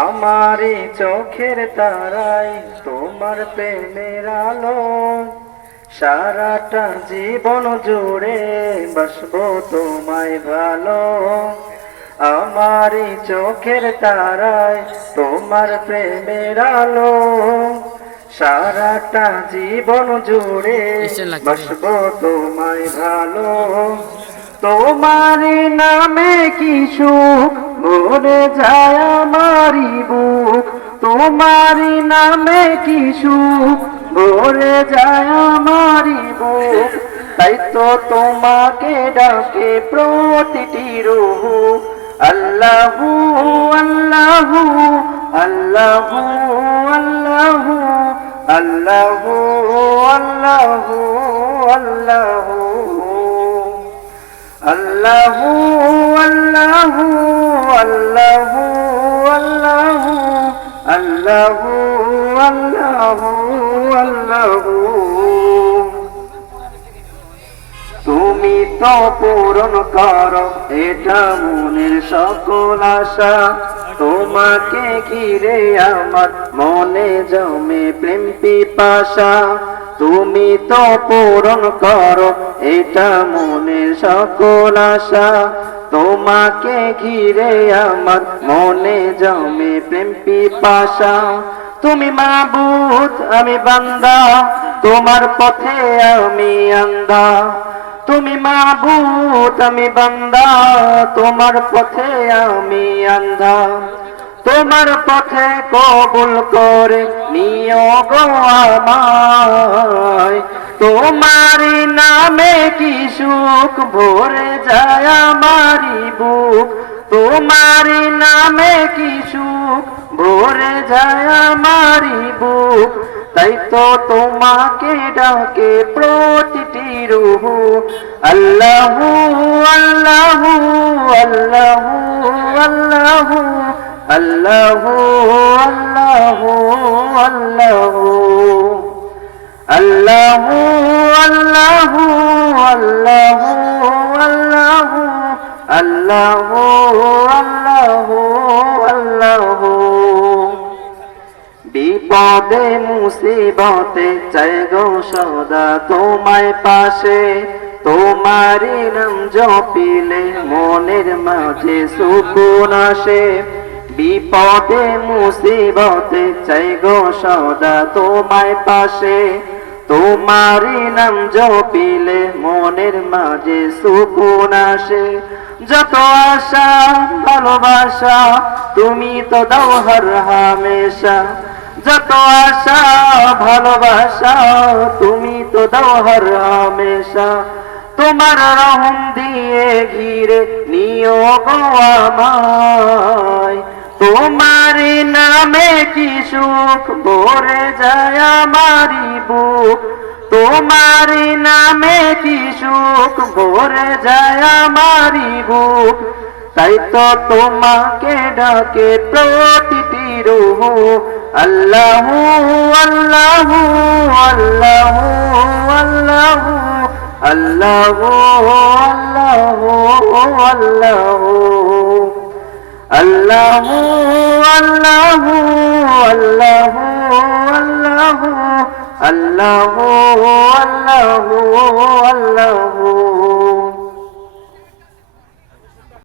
আমারি চোখের তারাই তোমার প্রেমের আলো, সারাটা জীবন জুড়ে বাসবো তোমায় ভালো। আমারি চোখের তারাই তোমার প্রেমের আলো, সারাটা জীবন জুড়ে বাসবো তোমায় ভালো। তোমারি নামে কি সুখ ভরে যায় আমারি বুক, তোমারি নামে কি সুখ ভরে যায় আমারি বুক। তাই তো তোমাকে ডাকে প্রতিটি রূহ, আল্লাহু আল্লাহু আল্লাহু আল্লাহু আল্লাহু আল্লাহু আল্লাহু আল্লাহু আল্লাহু আল্লাহু আল্লাহু আল্লাহু আল্লাহু আল্লাহু। তুমি তো পূরণ করো এটা মনের সকল আশা, তোমাকে ঘিরে আমার মনে জমে প্রেম পিপাসা। তুমি তো পূরণ করো এটা মনের সকল আশা, তোমাকে ঘিরে আমার মনে জমে প্রেম পিপাসা। তুমি মাবুদ আমি বান্দা, তোমার পথে আমি আন্ধা। তুমি মাবুদ আমি বান্দা, তোমার পথে আমি আন্ধা। তোমার পথে কবুল করে নিও গো আমায়, তোমারি নামে কি সুখ ভরে যায় আমারি বুক। তোমারি নামে কি সুখ ভরে যায় আমারি বুক। তাই তো তোমাকে ডাকে প্রতিটি রূহ, আল্লাহু আল্লাহু আল্লাহু আল্লাহু আল্লাহু আল্লাহু আল্লাহু আল্লাহু আল্লাহু আল্লাহু আল্লাহু আল্লাহু আল্লাহু আল্লাহু। বিপদে মুসিবতে চাই গো সদা তোমায় পাশে, তোমারি নাম জপিলে মনের মাঝে সুকুন আসে। বিপদে মুসিবতে চাই গো সদা তোমায় পাশে, তোমারি নাম জপিলে মনের মাঝে সুকুন আসে। যত আশা ভালোবাসা তুমি তো দাও হর হামেশা, যত আশা ভালোবাসা তুমি তো দাও হর হামেশা। তোমার রহম দিয়ে ঘিরে নিও গো আমায়, তোমারি নামে কি সুখ ভরে যায় আমারি বুক। তোমারি নামে কি সুখ ভরে যায় আমারি বুক। তাই তো তোমাকে ডাকে প্রতিটি রূহ, আল্লাহু আল্লাহু আল্লাহু আল্লাহু আল্লাহু আল্লাহু আল্লাহু আল্লাহু আল্লাহু আল্লাহু আল্লাহু আল্লাহু আল্লাহু আল্লাহু।